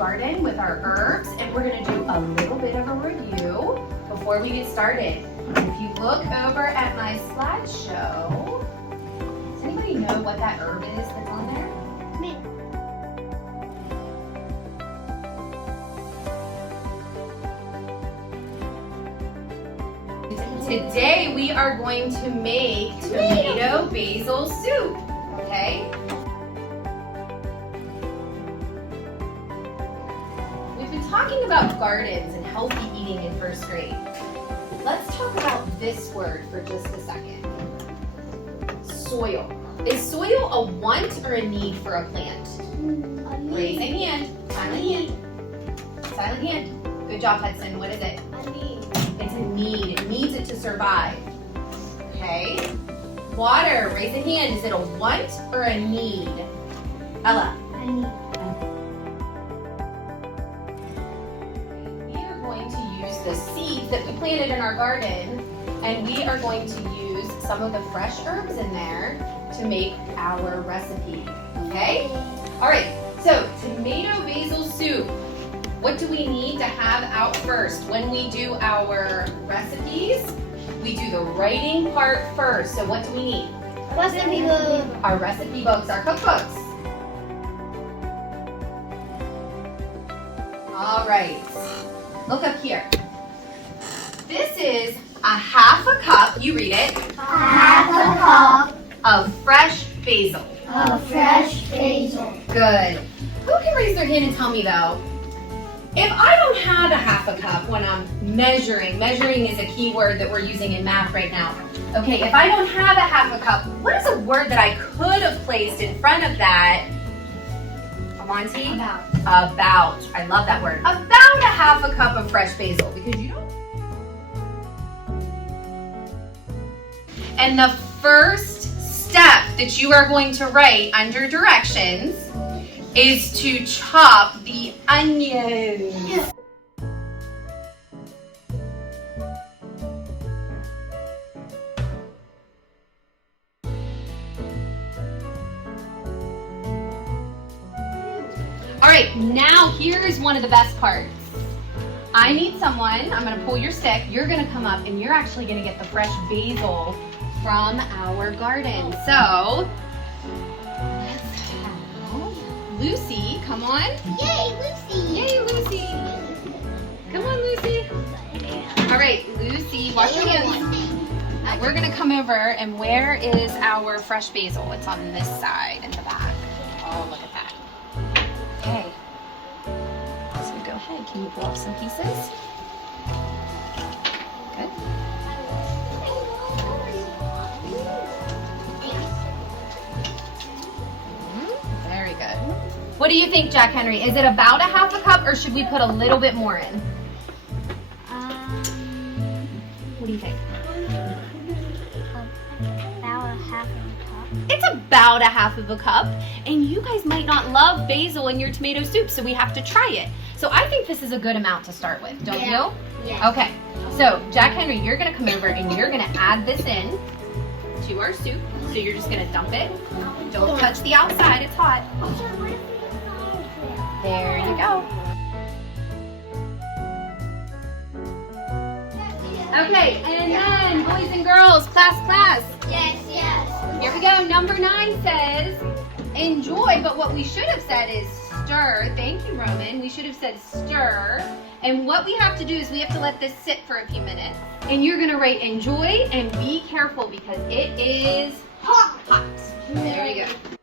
garden with our herbs, and we're gonna do a little bit of a review before we get started. If you look over at my slideshow, does anybody know what that herb is that's on there? Me. Today we are going to make tomato basil soup, okay? We've been talking about gardens and healthy eating in first grade. Let's talk about this word for just a second. Soil. Is soil a want or a need for a plant? Raise a hand. Silent hand. Silent hand. Good job, Hudson. What is it? A need. It's a need. It needs it to survive. Okay. Water. Raise a hand. Is it a want or a need? Ella. A need. We are going to use the seeds that we planted in our garden, and we are going to use some of the fresh herbs in there to make our recipe. Okay? All right. So, tomato basil soup. What do we need to have out first? When we do our recipes, we do the writing part first. So what do we need? Recipe book. Our recipe books, our cookbooks. All right, look up here. This is a half a cup, you read it, Half a cup of fresh basil. of fresh basil. Good. Who can raise their hand and tell me though, if I don't have a half a cup when I'm measuring is a key word that we're using in math right now. Okay, if I don't have a half a cup, what is a word that I could have placed in front of that? Amonti? About. I love that word. About a half a cup of fresh basil, because you don't. And the first step that you are going to write under directions is to chop the onions. Yeah. All right, now here's one of the best parts. I need someone, I'm gonna pull your stick, you're gonna come up and you're actually gonna get the fresh basil from our garden. So, let's have Lucy, come on. Yay, Lucy! Yay, Lucy. Come on, Lucy. All right, Lucy, wash your hands. We're gonna come over, and where is our fresh basil? It's on this side in the back. Oh, look at that. Okay. So go ahead, can you pull off some pieces? Good. Very good. What do you think, Jack Henry? Is it about a half a cup, or should we put a little bit more in? What do you think? About a half of a cup. It's about a half of a cup, and you guys might not love basil in your tomato soup, so we have to try it. So I think this is a good amount to start with, don't you? Yeah. Okay, so Jack Henry, you're gonna come over and you're gonna add this in to our soup. So you're just gonna dump it. Don't touch the outside, it's hot. There you go. Okay, and then boys and girls, class. Yes, yes. Here we go. Number 9 says, enjoy, but what we should have said is stir. Thank you, Roman. We should have said stir. And what we have to do is we have to let this sit for a few minutes. And you're gonna write enjoy and be careful because it is hot. There you go.